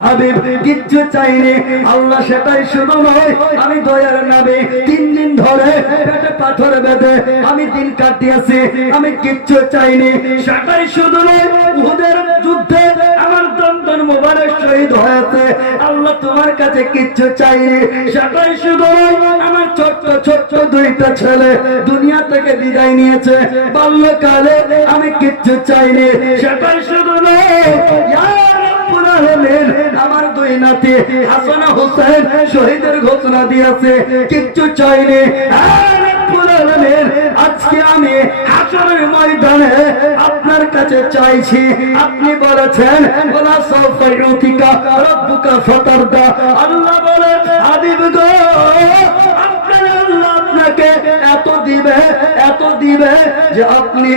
হাবিব কিচ্ছু চাইনি, আল্লাহ সেটাই শুধু নয়, আমি দয়ার নামে 3 দিন ধরে পেটে পাথর বেঁধে আমি দিন কাটিয়েছি, আমি কিচ্ছু চাইনি। সেটাই শুধু নয়, উহুদের যুদ্ধে আমার দন্দন মোবারক শহীদ হয়েছে, আল্লাহ তোমার কাছে কিচ্ছু চাইনি। সেটাই শুধু নয়, আমার ছোট্ট ছোট্ট 2টা ছেলে দুনিয়া থেকে বিদায় নিয়েছে বাল্যকালে, আমি কিচ্ছু চাইনি। সেটাই শুধু নয়, আমার 2 নাতি হাসান হোসেন শহীদের ঘোষণা দিয়েছে, কিচ্ছু চাইনি। আজকে আমি হাসরের ময়দানে আপনার কাছে চাইছি, আপনি বলেছেন ওলা সাউফা ইউতিকা রাব্বুকা ফাতারদা, আল্লাহ বলে হাবিব গো আপনার আল্লাহ আপনাকে এত দিবে যে আপনি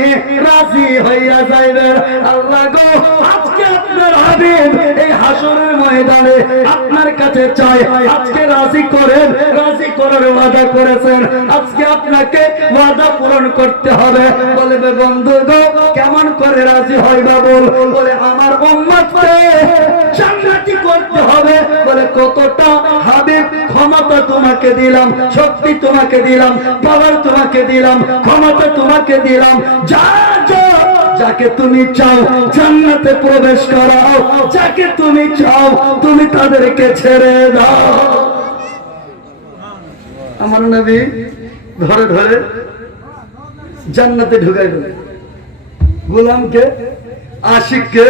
রাজি হইয়া যাইবেন। আল্লাহ গো আজকে আপনার হাবিব এই হাসরের ময়দানে আপনার কাছে চাই, আজকে রাজি করেন, রাজি করার ওয়াদা করেছেন, আজকে আপনাকে ওয়াদা পূরণ করতে হবে। বলবে বন্ধু গো কেমন করে রাজি হইবা বল, বলে আমার উম্মতকে জান্নাতি করতে হবে। বলে কতটা হাবিব, ক্ষমতা তোমাকে দিলাম, শক্তি তোমাকে দিলাম, পাওয়ার তোমাকে দিলাম, ক্ষমতা তোমাকে দিলাম, যা যা যাকে তুমি চাও জান্নাতে প্রবেশ করাও, যাকে তুমি চাও তুমি তাদেরকে ছেড়ে দাও। আমার নবী ধরে ধরে জান্নাতে ঢুকাই দিল, গোলামকে, আশিককে,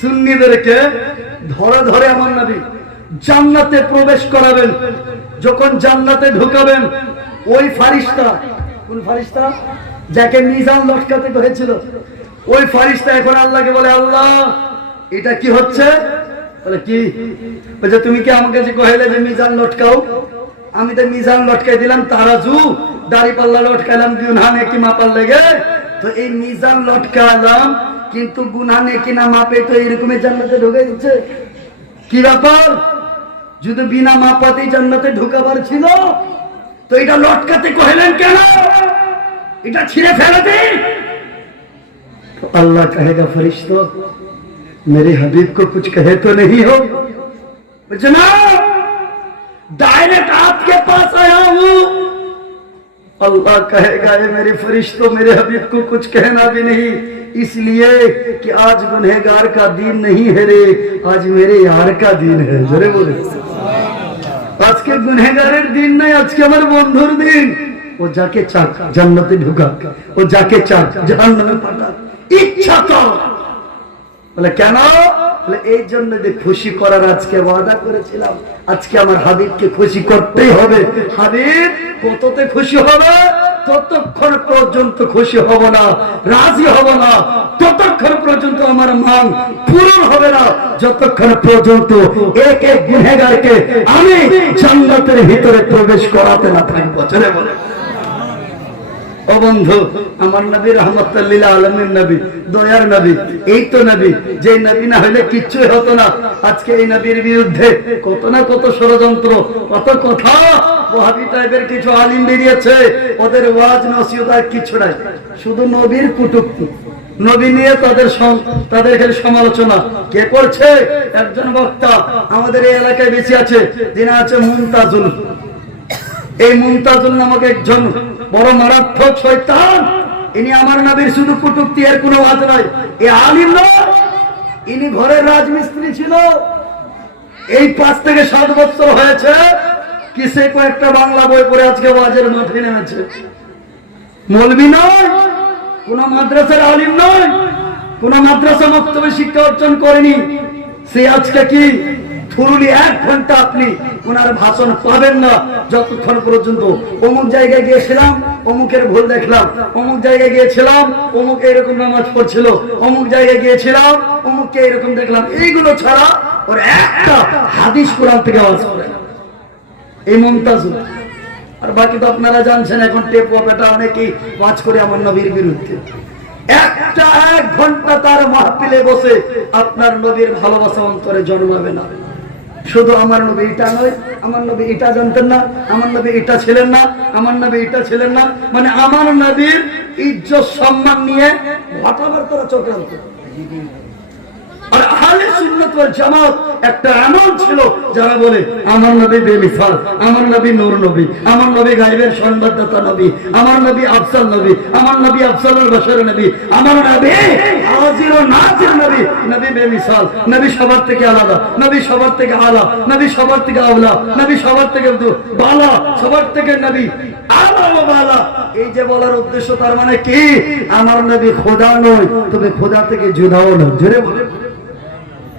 সুন্নিদেরকে ধরে ধরে আমার নবী জান্নাতে প্রবেশ করাবেন। যখন জান্নাতে ঢুকাবেন, ওই ফারিস্তা, কোন ফারিস্তা যাকে মিজান লটকাতে হয়েছিল, ওই ফারিস্তা এখন আল্লাহকে বলে আল্লাহ এটা কি হচ্ছে? বলে কি? বলছে তুমি কি আমাকে যে কইলে যে মিজান লটকাও, আমি তো মিজান লটকাই দিলাম, তারাজু দাড়ি পাল্লা লটকাইলাম গুনাহ নেকি মাপার লেগে, তো এই মিজান লটকালাম কিন্তু গুনাহ নেকি না মাপে তো এরকমই জান্নাতে ঢুকে দিচ্ছে। কি ব্যাপার? যদি বিনা মাপাতেই জান্নাতে ঢুকাবার ছিল তো এটা লটকাতে কইলেন কেন? এটা ছিঁড়ে ফেলে দিন। तो अल्लाह कहेगा फरिश्तों मेरे हबीब को कुछ कहे तो नहीं हो? जनाब डायरेक्ट आपके पास आया हूं। अल्लाह कहेगा ये मेरे फरिश्तों मेरे हबीब को कुछ कहना भी नहीं, इसलिए कि आज गुनहगार का दिन नहीं है रे, आज मेरे यार का दिन है। जरे बोले आज के गुनहगारेर दिन नहीं, आज के हमारे बंधुर दिन। वो जाके चाक जन्नते ढुका, वो जाके चाक जहन्नमे पाठा, इच्छा तो বলে কেন? বলে এই জন্য যে খুশি করার আজকে ওয়াদা করেছিলাম, আজকে আমার হাবিবকে খুশি করতেই হবে। হাবিব কততে খুশি হবে? ততক্ষণ পর্যন্ত খুশি হব না, রাজি হব না, ততক্ষণ পর্যন্ত আমার মান পূরণ হবে না, যতক্ষণ পর্যন্ত এক এক গুনহগারকে আমি জান্নাতের ভিতরে প্রবেশ করাতে না থাকবো। চলে বলে ও বন্ধু, আমার নবী রহমতুল লিল আলামিন নবী, দয়ার নবী, এই তো নবী যে নবী না হলে কিচ্ছুই হতো না। আজকে এই নবীর বিরুদ্ধে কত না কত ষড়যন্ত্র, কত কথা, ওয়াহাবি টাইপের কিছু আলিম বেরিয়েছে, ওদের ওয়াজ নসিহত কিছু নাই, শুধু নবীর কুটুক্তি, নবী নিয়ে তাদের খালি সমালোচনা। কে করছে? একজন বক্তা আমাদের এই এলাকায় বেশি আছে, যিনি আছে মুমতাজুল। এই মুমতাজুল নামক একজন বড় মারাত্মক শয়তান, ইনি আমার নবীর শুধু কুটুক্তি, এর কোনো ওয়াজ নাই। এই আলিম নয়, ইনি ঘরের রাজমিস্ত্রি ছিল। এই 5 থেকে 7 বছর হয়েছে কিসে কয়েকটা বাংলা বই পড়ে আজকে ওয়াজের মাঠে নেমেছে। মৌলবি নয়, কোন মাদ্রাসার আলিম নয়, কোন মাদ্রাসা মক্তবে শিক্ষা অর্জন করেনি। সে আজকে কি থুরুলি 1 ঘন্টা আপনি ওনার ভাষণ পাবেন না, যতক্ষণ পর্যন্ত অমুক জায়গায় গিয়েছিলাম, অমুকের ভুল দেখলাম, অমুক জায়গায় গিয়েছিলাম, অমুক এরকম নামাজ পড়ছিল, অমুক জায়গায় গিয়েছিলাম, অমুককে এরকম দেখলাম, এইগুলো ছাড়া ওর একটা হাদিস কোরআন থেকে আওয়াজ করে না। এই মুমতাজুল। আর বাকি তো আপনারা জানছেন, এখন টেপ ওয়াপেটা অনেকেই ওয়াজ করে আমার নবীর বিরুদ্ধে। একটা 1 ঘন্টা তার মাহফিলে বসে আপনার নবীর ভালোবাসা অন্তরে জন্মাবে না। শুধু আমার নবী এটা নয়, আমার নবী এটা জানতেন না, আমার নবী এটা ছিলেন না, আমার নবী এটা ছিলেন না, মানে আমার নবীর ইজ্জত সম্মান নিয়ে ঘটাবার তারা চক্রান্ত। আর আহলে সুন্নাত ওয়াল জামাত একটা এমন ছিল যারা বলে আমার নবী বেমিসাল, আমার নবী নূর নবী, আমার নবী গায়বের সংবাদদাতা নবী, আমার নবী আফসাল নবী, আমার নবী আফসালুল বাশার নবী, আমার নবী হাজির ও নাজির নবী, নবী বেমিসাল, নবী সবার থেকে আলাদা, নবী সবার থেকে আলা, নবী সবার থেকে আওলা, নবী সবার থেকে বালা, সবার থেকে নবী আলা ও বালা। এই যে বলার উদ্দেশ্য তার মানে কি? আমার নবী খোদা নয়, তবে খোদা থেকে জুদাও নয়। জোরে বলে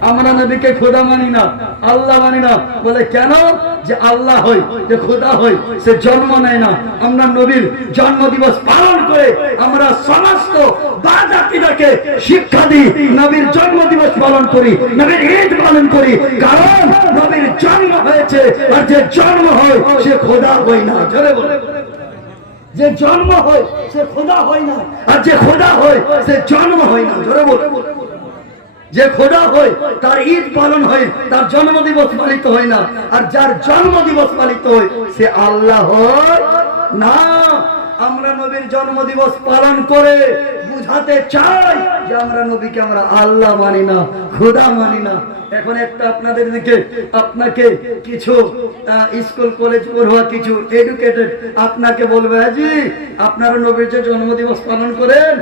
আমরা নবীকে খোদা মানি না, আল্লাহ মানি না। বলে কেন? যে আল্লাহ হয়, যে খোদা হয়, সে জন্ম নেয় না। আমরা নবীর জন্ম দিবস পালন করে আমরা সমস্ত বাজাতিকে শিক্ষা দিই, নবীর জন্ম দিবস পালন করি, নবীর ঈদ পালন করি, কারণ নবীর জন্ম হয়েছে। আর যে জন্ম হয় সে খোদা হয় না। জোরে বলে যে জন্ম হয় সে খোদা হয় না, আর যে খোদা হয় সে জন্ম হয় না। জোরে বলে যে খোদা হয় তার ঈদ পালন হয়, তার জন্ম দিবস পালিত হয় না। আর যার জন্ম দিবস পালিত হয় সে আল্লাহ হয় না। আমরা নবীর জন্ম দিবস পালন করে বুঝাতে চাই যে আমরা নবীকে আমরা আল্লাহ মানি না, খোদা মানি না। এখন একটা আপনাদের দিকে আপনাকে কিছু স্কুল কলেজ পড়ুয়া কিছু এডুকেটেড আপনাকে বলবে, জি আপনারা নবীর যে জন্ম দিবস পালন করেন